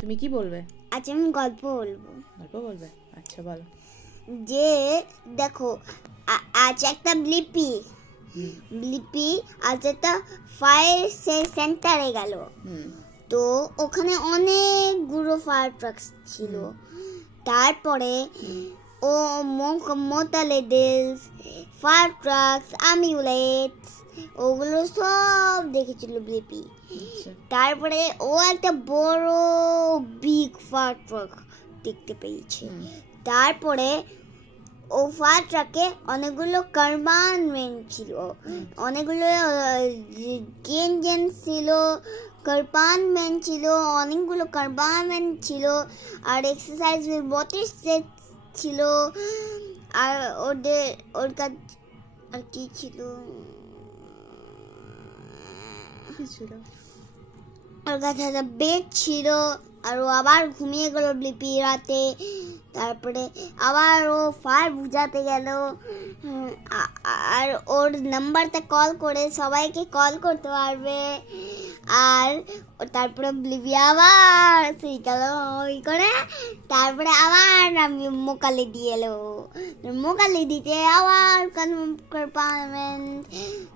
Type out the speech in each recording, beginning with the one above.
তুমি কি বলবে? আজ আমি গল্প বলব। গল্প বলবে? আচ্ছা বলো। যে দেখো আজ একটা ব্লিপি ব্লিপি আজ একটা ফায়ার সেন্টারে গেল। তো ওখানে অনেকগুলো ফায়ার ট্রাকস ছিল। তারপরে ও মোতালেডেলস ফায়ার ট্রাকস আমিউলেটস ওগুলো সব দেখেছিল ব্লিপি আচ্ছা। তারপরে ও একটা বড় বিগ ফায়ার ট্রাক দেখতে পেয়েছে। তারপরে ও ফায়ার ট্রাকে অনেকগুলো কারবানমেন্ট ছিল। অনেকগুলো জেন জেন ছিল কারবানমেন্ট ছিল অনেকগুলো কারবানমেন্ট ছিল আর এক্সারসাইজ বটির সেট ছিল আর ওদের ওর কাছে আর কি ছিল? কি ছিল? ওর কাছে একটা বেড ছিল, আর ও আবার ঘুমিয়ে গেল লিপি রাতে। তারপরে আবার ও ফায়ার বুঝাতে গেল। আর ওর নাম্বারটা কল করে সবাইকে কল করতে পারবে। আর তারপরে ব্লিপি আবার সেই গেল ওই করে। তারপরে আবার আমি মোকালে দিয়ে এলো। মোকালে দিতে আবার পার্লামেন্ট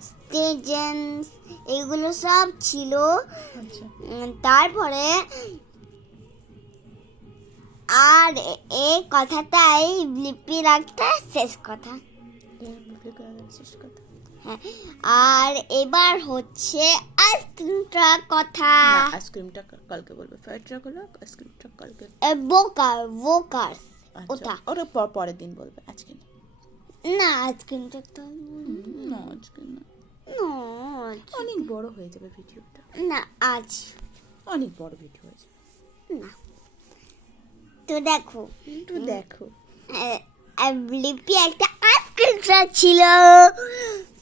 স্টেজেন্স এগুলো সব ছিল। তারপরে আর এই কথাটাই লিপির একটা শেষ কথা। হ্যাঁ আর এবার হচ্ছে আইসক্রিমটা কথা। না আইসক্রিমটা কালকে বলবে। ফ্রাইড ট্রাক হলো আইসক্রিমটা কালকে। বোকার বোকার। আচ্ছা ওটা। ওটা পর- পরের দিন বলবে আজকে না। আইসক্রিমটা তো না আজকে না। অনেক বড় হয়ে যাবে ভিডিওটা। না আজ। অনেক বড় ভিডিও হয়ে যাবে। না। তো দেখো। একটু দেখো। লিপি একটা আইসক্রিম ট্রাক ছিল।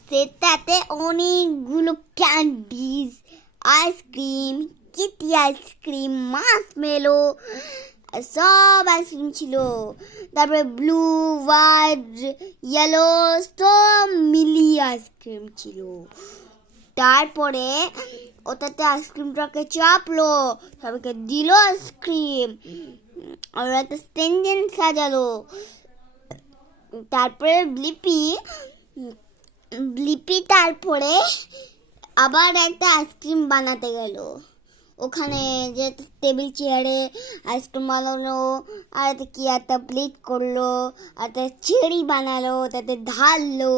সেটাতে অনেকগুলো candies ice cream kitty ice cream marshmallow সব আইসক্রিম ছিল। তারপরে ব্লু হোয়াইট ইয়েলো সব মিলিয়ে আইসক্রিম ছিল। তারপরে ওটাতে আইসক্রিমটাকে চাপলো, সবাইকে দিল আইসক্রিম আর একটা স্টেঞ্জেন সাজালো। তারপরে ব্লিপি ব্লিপি তারপরে আবার একটা আইসক্রিম বানাতে গেল। ওখানে যে টেবিল চেয়ারে আইসক্রিম বানালো, আর কি একটা প্লেট করল, আর চেরি বানালো তাতে ঢাললো,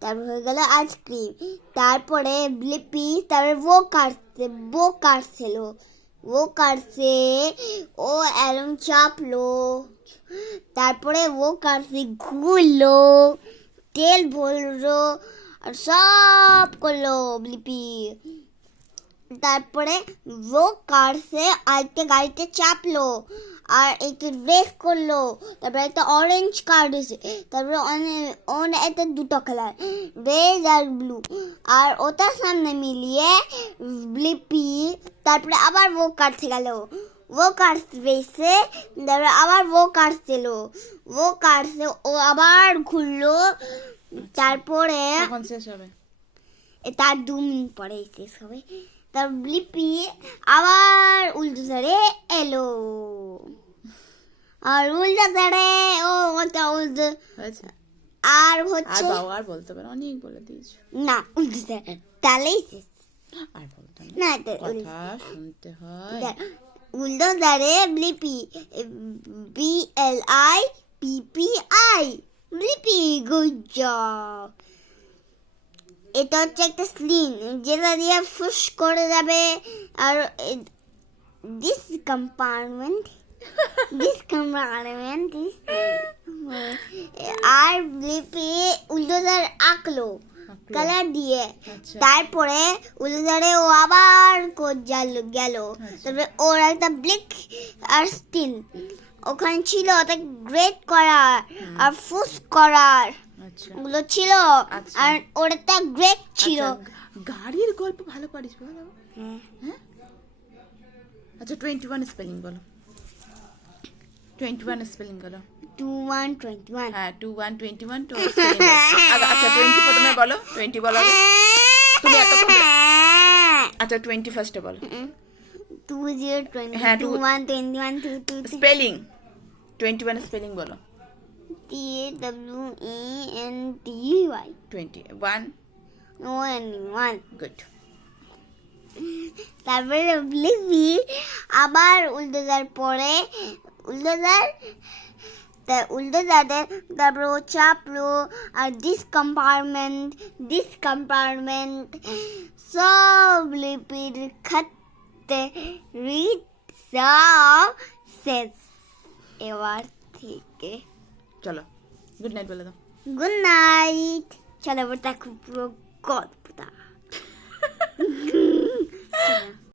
তারপর হয়ে গেল আইসক্রিম। তারপরে ব্লিপি তারপরে ও কাটছে বো কাটছিল ও কাটছে ও এরম চাপলো তারপরে ও কাটছে ঘুরলো তেল ভরলো আর সব করল ব্লিপি তারপরে ও কারসে আরেকটা গাড়িতে চাপলো আর একটু রেস করল। তারপরে একটা অরেঞ্জ কার্ড এসে তারপরে অনেক একটা দুটো কালার রেড আর ব্লু আর ওটার সামনে মিলিয়ে ব্লিপি তারপরে আবার ও কাটতে গেল। ও কাটছে তারপরে আবার ও কাটছিল ও কাটছে ও আবার ঘুরলো। তারপরে শেষ হবে? তার দু মিনিট পরে শেষ হবে। তার ব্লিপি আবার উল্টো সারে এলো। আর উল্টো সারে ও ওটা উল্টো। হয়েছে। আর আর হচ্ছে বাবা আর বলতে পারে অনেক বলে দিয়েছ। না উল্টো তাহলেই শেষ। আর বলতে না। কথা শুনতে হয়। উল্টো সারে Blippi B L I P P I Blippi good job এটা হচ্ছে একটা স্লিন যেটা দিয়ে ফুস করে যাবে আর this compartment this compartment this R Blippi উল্টোদার আঁকলো। কালার দিয়ে তারপরে উল্টোদারে ও আবার গেল গেল। তারপরে ওর একটা ব্লিক আর স্টিল ওখানে ছিল ওটা গ্রেট করার আর ফুস করার ওগুলো ছিল। আর ওর একটা গ্রেট ছিল গাড়ির গল্প ভালো পারিস বলো হ্যাঁ। হ্যাঁ আচ্ছা টোয়েন্টি ওয়ান স্পেলিং বলো টোয়েন্টি ওয়ান স্পেলিং বলো টু ওয়ান টোয়েন্টি ওয়ান হ্যাঁ two one twenty one two আচ্ছা টোয়েন্টি প্রথমে বলো টোয়েন্টি বলো তুমি এত আচ্ছা টোয়েন্টি ফার্স্টে বলো। টু জিরো টোয়েন্টি হ্যাঁ, two two- one twenty one two two spelling twenty one spelling বলো। T A W E N T Y twenty one O N one good তারপরে লিখবি আবার উল্টো পরে উল্টো যার তা উল্টো যাতে তারপরে ও চাপলো আর দিস কম্পার্টমেন্ট দিস কম্পার্টমেন্ট সব লিপির খাতে রিড সব শেষ এবার থেকে চলো গুড নাইট বলে দাও গুড নাইট চলো এবার দেখো পুরো গল্পটা